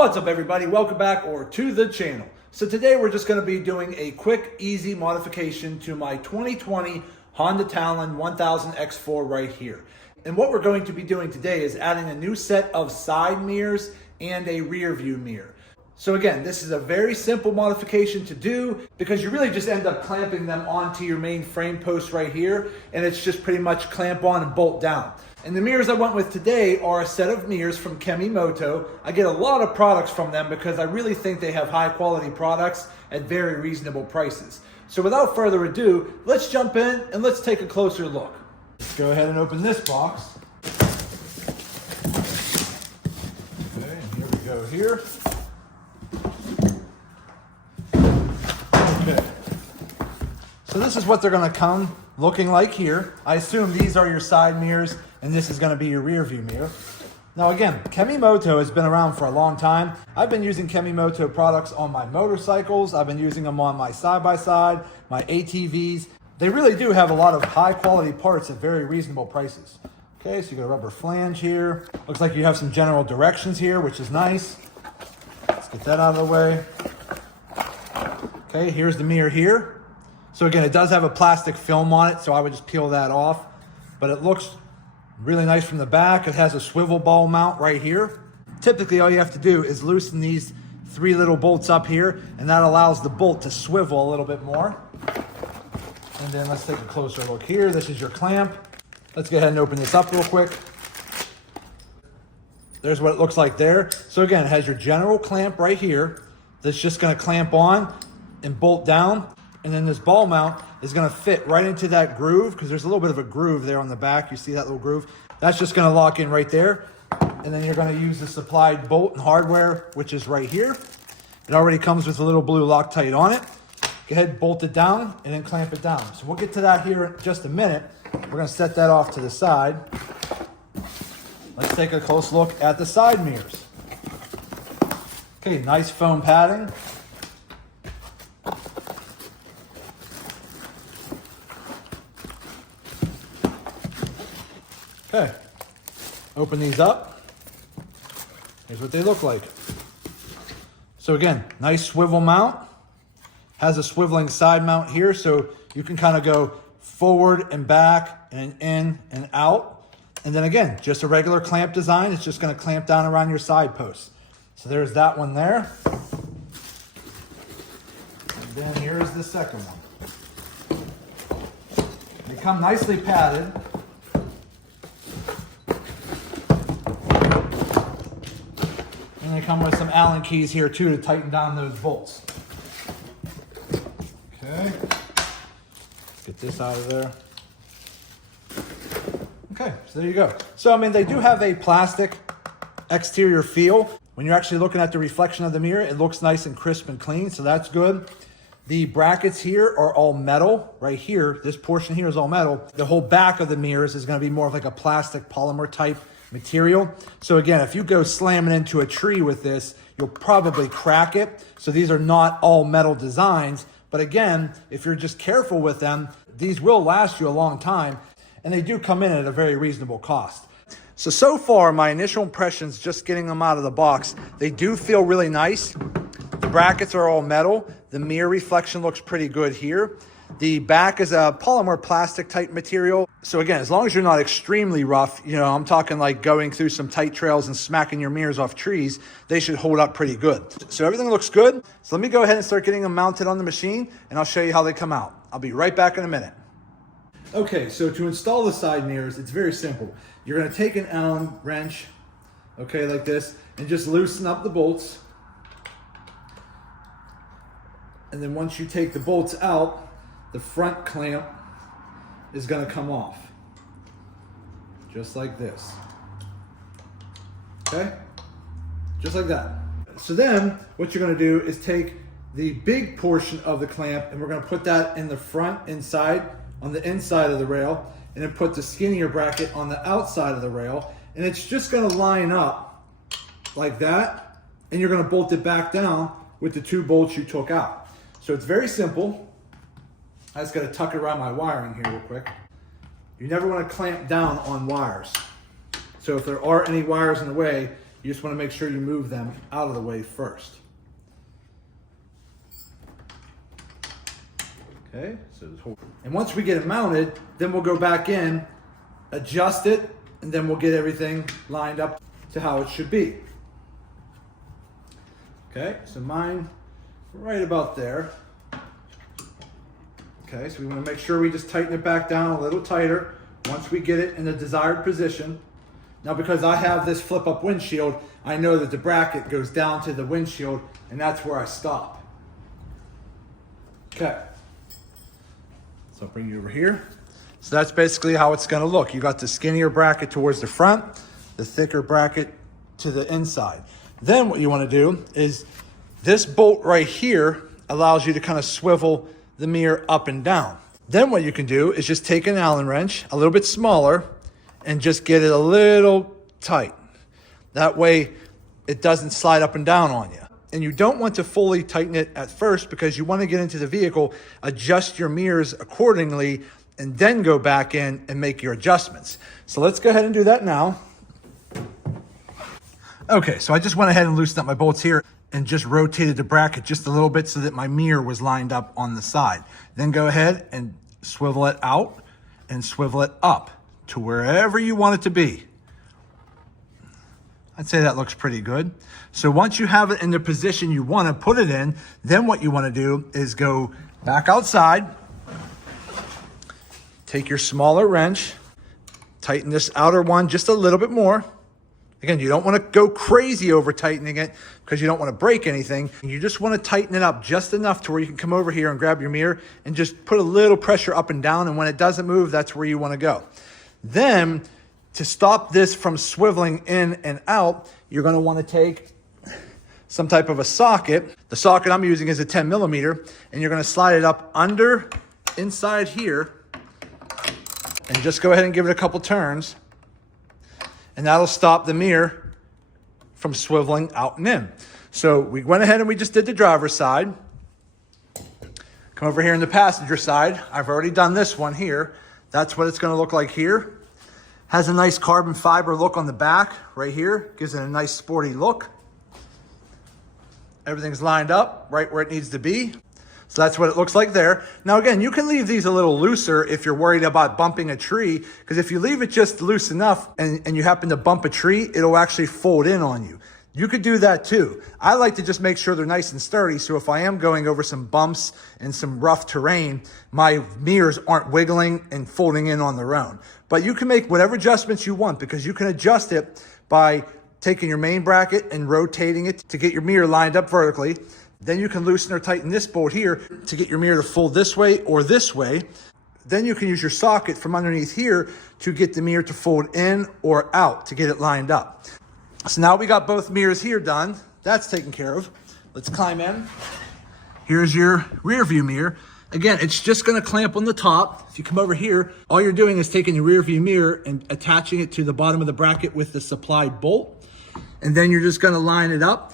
What's up everybody, welcome back to the channel. So today we're just going to be doing a quick, easy modification to my 2020 Honda Talon 1000 X4 right here. And what we're going to be doing today is adding a new set of side mirrors and a rear view mirror. So again, this is a very simple modification to do because you really just end up clamping them onto your main frame post right here, and it's just pretty much clamp on and bolt down. And the mirrors I went with today are a set of mirrors from Kemimoto. I get a lot of products from them because I really think they have high quality products at very reasonable prices. So without further ado, let's jump in and let's take a closer look. Let's go ahead and open this box. Okay, and here we go here. Okay. So this is what they're going to come looking like here. I assume these are your side mirrors and this is going to be your rear view mirror. Now again, Kemimoto has been around for a long time. I've been using Kemimoto products on my motorcycles. I've been using them on my side-by-side, my ATVs. They really do have a lot of high quality parts at very reasonable prices. Okay, so you got a rubber flange here. Looks like you have some general directions here, which is nice. Let's get that out of the way. Okay, here's the mirror here. So again, it does have a plastic film on it, so I would just peel that off. But it looks really nice from the back. It has a swivel ball mount right here. Typically, all you have to do is loosen these three little bolts up here, and that allows the bolt to swivel a little bit more. And then let's take a closer look here. This is your clamp. Let's go ahead and open this up real quick. There's what it looks like there. So again, it has your general clamp right here that's just going to clamp on and bolt down. And then this ball mount is going to fit right into that groove because there's a little bit of a groove there on the back. You see that little groove? That's just going to lock in right there. And then you're going to use the supplied bolt and hardware, which is right here. It already comes with a little blue Loctite on it. Go ahead, bolt it down, and then clamp it down. So we'll get to that here in just a minute. We're going to set that off to the side. Let's take a close look at the side mirrors. Okay, nice foam padding. Okay, open these up. Here's what they look like. So again, nice swivel mount. Has a swiveling side mount here, so you can kind of go forward and back and in and out. And then again, just a regular clamp design. It's just going to clamp down around your side posts. So there's that one there. And then here's the second one. They come nicely padded. And they come with some Allen keys here too to tighten down those bolts. Okay, let's get this out of there. Okay, so there you go. So I mean, they do have a plastic exterior feel. When you're actually looking at the reflection of the mirror, it looks nice and crisp and clean, so that's good. The brackets here are all metal. Right here, this portion here is all metal. The whole back of the mirrors is going to be more of like a plastic polymer type material. So again, if you go slamming into a tree with this, you'll probably crack it. So these are not all metal designs. But again, if you're just careful with them, these will last you a long time, and they do come in at a very reasonable cost. So far, my initial impressions, just getting them out of the box, they do feel really nice. The brackets are all metal. The mirror reflection looks pretty good here. The back is a polymer plastic type material. So again, as long as you're not extremely rough, you know, I'm talking like going through some tight trails and smacking your mirrors off trees, they should hold up pretty good. So everything looks good. So let me go ahead and start getting them mounted on the machine, and I'll show you how they come out. I'll be right back in a minute. Okay, so to install the side mirrors, it's very simple. You're going to take an Allen wrench, okay, like this, and just loosen up the bolts. And then once you take the bolts out, the front clamp is going to come off, just like this. Okay, just like that. So then what you're going to do is take the big portion of the clamp, and we're going to put that in the front inside, on the inside of the rail, and then put the skinnier bracket on the outside of the rail, and it's just going to line up like that, and you're going to bolt it back down with the two bolts you took out. So it's very simple. I just got to tuck it around my wiring here real quick. You never want to clamp down on wires. So if there are any wires in the way, You just want to make sure you move them out of the way first. Okay, and once we get it mounted, then we'll go back in, adjust it, and then we'll get everything lined up to how it should be. Okay, so mine right about there. Okay, so we want to make sure we just tighten it back down a little tighter once we get it in the desired position. Now, because I have this flip up windshield, I know that the bracket goes down to the windshield, and that's where I stop. Okay. So I'll bring you over here. So that's basically how it's going to look. You got the skinnier bracket towards the front, the thicker bracket to the inside. Then what you want to do is this bolt right here allows you to kind of swivel the mirror up and down. Then what you can do is just take an Allen wrench, a little bit smaller, and just get it a little tight. That way it doesn't slide up and down on you. And you don't want to fully tighten it at first because you want to get into the vehicle, adjust your mirrors accordingly, and then go back in and make your adjustments. So let's go ahead and do that now. Okay, so I just went ahead and loosened up my bolts here and just rotated the bracket just a little bit so that my mirror was lined up on the side. Then go ahead and swivel it out and swivel it up to wherever you want it to be. I'd say that looks pretty good. So once you have it in the position you want to put it in, then what you want to do is go back outside, take your smaller wrench, tighten this outer one just a little bit more. Again, you don't want to go crazy over tightening it because you don't want to break anything. You just want to tighten it up just enough to where you can come over here and grab your mirror and just put a little pressure up and down. And when it doesn't move, that's where you want to go. Then to stop this from swiveling in and out, you're going to want to take some type of a socket. The socket I'm using is a 10 millimeter, and you're going to slide it up under inside here and just go ahead and give it a couple turns. And that'll stop the mirror from swiveling out and in. So we went ahead and we just did the driver's side. Come over here in the passenger side. I've already done this one here. That's what it's going to look like here. Has a nice carbon fiber look on the back right here. Gives it a nice sporty look. Everything's lined up right where it needs to be. So that's what it looks like there. Now again, you can leave these a little looser if you're worried about bumping a tree, because if you leave it just loose enough and you happen to bump a tree, it'll actually fold in on you. You could do that too. I like to just make sure they're nice and sturdy, so if I am going over some bumps and some rough terrain, my mirrors aren't wiggling and folding in on their own. But you can make whatever adjustments you want, because you can adjust it by taking your main bracket and rotating it to get your mirror lined up vertically. Then you can loosen or tighten this bolt here to get your mirror to fold this way or this way. Then you can use your socket from underneath here to get the mirror to fold in or out to get it lined up. So now we got both mirrors here done. That's taken care of. Let's climb in. Here's your rear view mirror. Again, it's just going to clamp on the top. If you come over here, all you're doing is taking your rear view mirror and attaching it to the bottom of the bracket with the supplied bolt. And then you're just going to line it up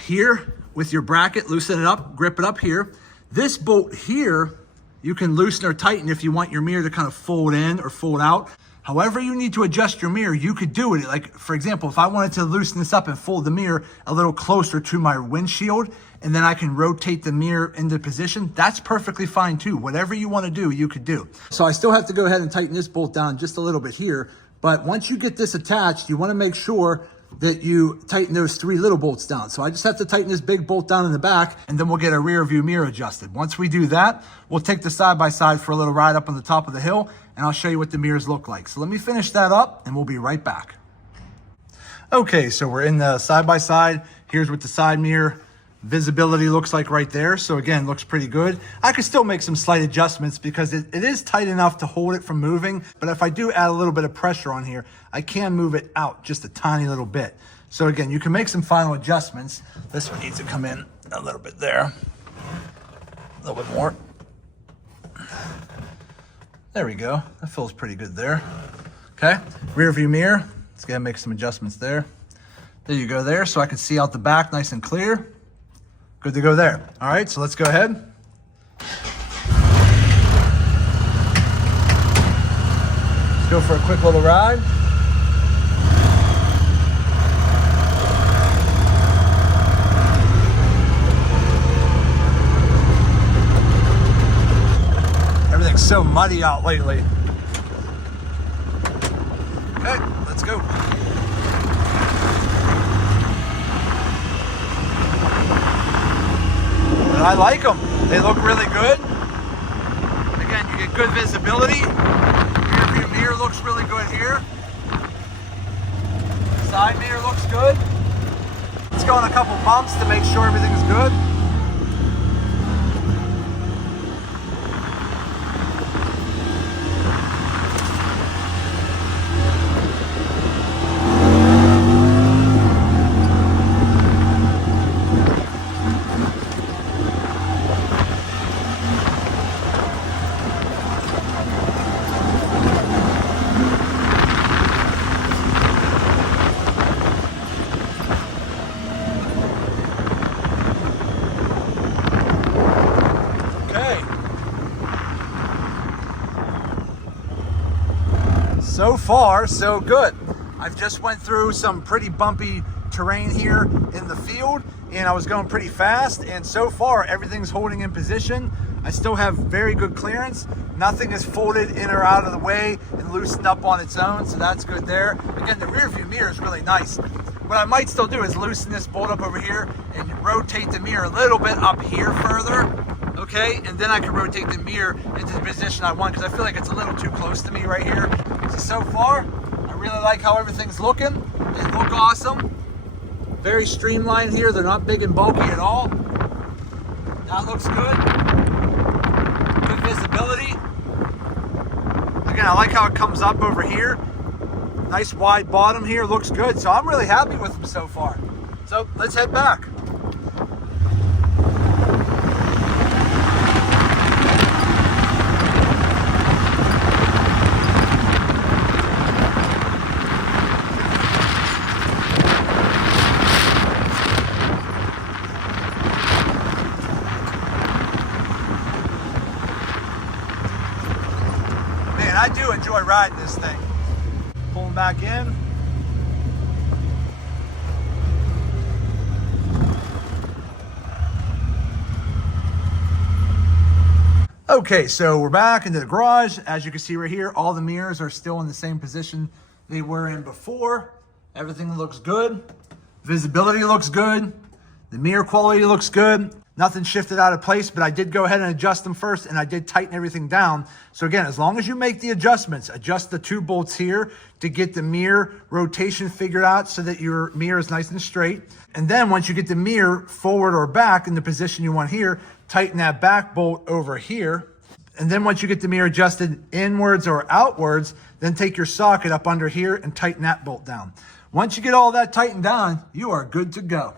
here with your bracket, loosen it up, grip it up here. This bolt here, you can loosen or tighten if you want your mirror to kind of fold in or fold out. However you need to adjust your mirror, you could do it. Like, for example, if I wanted to loosen this up and fold the mirror a little closer to my windshield, and then I can rotate the mirror into position, that's perfectly fine too. Whatever you want to do, you could do. So I still have to go ahead and tighten this bolt down just a little bit here. But once you get this attached, you want to make sure that you tighten those 3 little bolts down. So I just have to tighten this big bolt down in the back, and then we'll get a rear view mirror adjusted. Once we do that, we'll take the side-by-side for a little ride up on the top of the hill, and I'll show you what the mirrors look like. So let me finish that up, and we'll be right back. Okay, so we're in the side-by-side. Here's what the side mirror visibility looks like right there. So again, looks pretty good. I could still make some slight adjustments because it is tight enough to hold it from moving. But if I do add a little bit of pressure on here, I can move it out just a tiny little bit. So again, you can make some final adjustments. This one needs to come in a little bit there. A little bit more. There we go. That feels pretty good there. Okay, rear view mirror. Let's go ahead and make some adjustments there. There you go there. So I can see out the back nice and clear. Good to go there. All right, so let's go ahead. Let's go for a quick little ride. so muddy out lately. Okay, let's go. But I like them. They look really good. Again, you get good visibility. Rear view mirror looks really good here. Side mirror looks good. Let's go on a couple bumps to make sure everything's good. So far, so good. I've just went through some pretty bumpy terrain here in the field, and I was going pretty fast, and so far everything's holding in position. I still have very good clearance. Nothing is folded in or out of the way and loosened up on its own, so that's good there. Again, the rear view mirror is really nice. What I might still do is loosen this bolt up over here and rotate the mirror a little bit up here further. Okay, and then I can rotate the mirror into the position I want, because I feel like it's a little too close to me right here. So far, I really like how everything's looking. They look awesome. Very streamlined here. They're not big and bulky at all. That looks good. Good visibility. Again, I like how it comes up over here. Nice wide bottom here. Looks good. So I'm really happy with them so far. So let's head back. I do enjoy riding this thing. Pulling back in. Okay, so we're back into the garage. As you can see right here, all the mirrors are still in the same position they were in before. Everything looks good. Visibility looks good. The mirror quality looks good. Nothing shifted out of place, but I did go ahead and adjust them first, and I did tighten everything down. So again, as long as you make the adjustments, adjust the 2 bolts here to get the mirror rotation figured out so that your mirror is nice and straight. And then once you get the mirror forward or back in the position you want here, tighten that back bolt over here. And then once you get the mirror adjusted inwards or outwards, then take your socket up under here and tighten that bolt down. Once you get all that tightened down, you are good to go.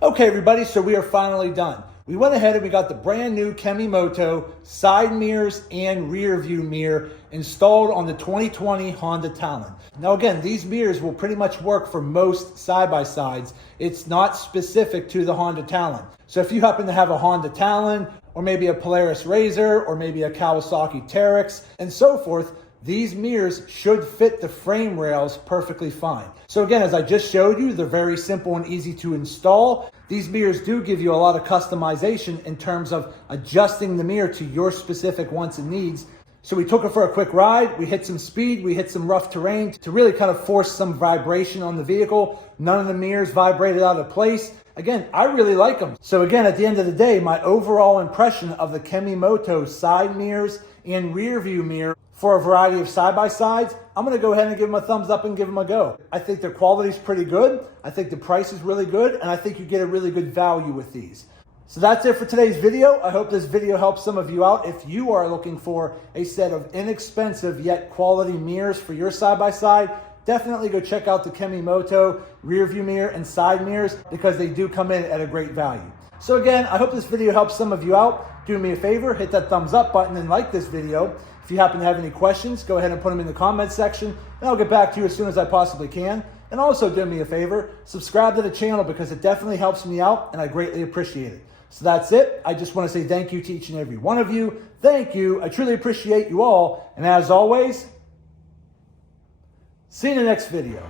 Okay, everybody, so we are finally done. We went ahead and we got the brand new Kemimoto side mirrors and rear view mirror installed on the 2020 Honda Talon. Now again, these mirrors will pretty much work for most side-by-sides. It's not specific to the Honda Talon. So if you happen to have a Honda Talon, or maybe a Polaris Razor, or maybe a Kawasaki Teryx, and so forth, these mirrors should fit the frame rails perfectly fine. So again, as I just showed you, they're very simple and easy to install. These mirrors do give you a lot of customization in terms of adjusting the mirror to your specific wants and needs. So we took it for a quick ride, we hit some speed, we hit some rough terrain to really kind of force some vibration on the vehicle. None of the mirrors vibrated out of place. Again, I really like them. So again, at the end of the day, my overall impression of the Kemimoto side mirrors and rear view mirror for a variety of side-by-sides, I'm gonna go ahead and give them a thumbs up and give them a go. I think their quality is pretty good. I think the price is really good, and I think you get a really good value with these. So that's it for today's video. I hope this video helps some of you out. If you are looking for a set of inexpensive yet quality mirrors for your side-by-side, definitely go check out the Kemimoto rear view mirror and side mirrors, because they do come in at a great value. So again, I hope this video helps some of you out. Do me a favor, hit that thumbs up button and like this video. If you happen to have any questions, go ahead and put them in the comments section, and I'll get back to you as soon as I possibly can. And also do me a favor, subscribe to the channel, because it definitely helps me out and I greatly appreciate it. So that's it. I just want to say thank you to each and every one of you. Thank you. I truly appreciate you all. And as always, see you in the next video.